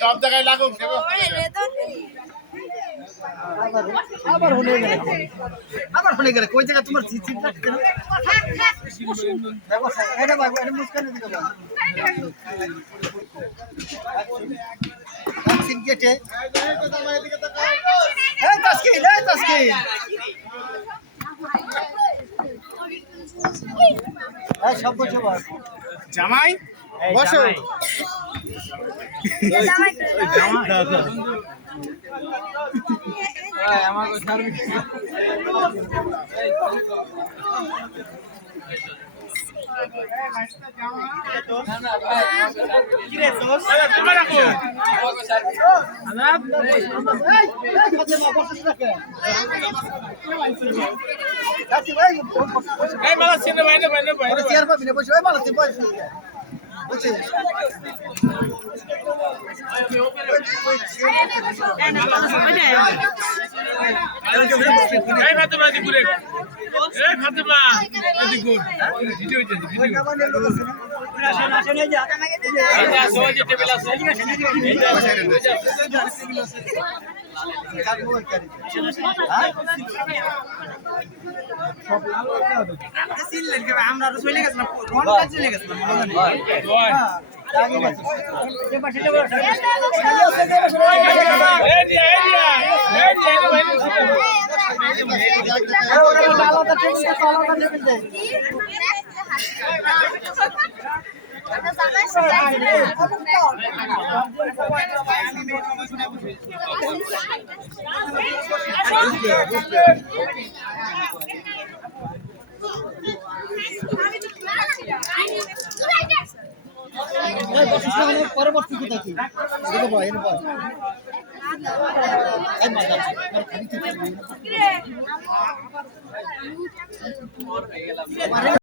সব জায়গায় লাগুক আবার হলে গেলে কই জায়গা তোমার চিট লাগছে না এটা ভাই এটা মুস্কানে দিতে ভাই ভ্যাকসিন কেটে এই তাসকিন এই সব বসে বস জামাই বসো জামাই আমার সার্ভিস আমরা চলে গেছিলাম চলে গেছিলাম পরবর্তী কোথায় কি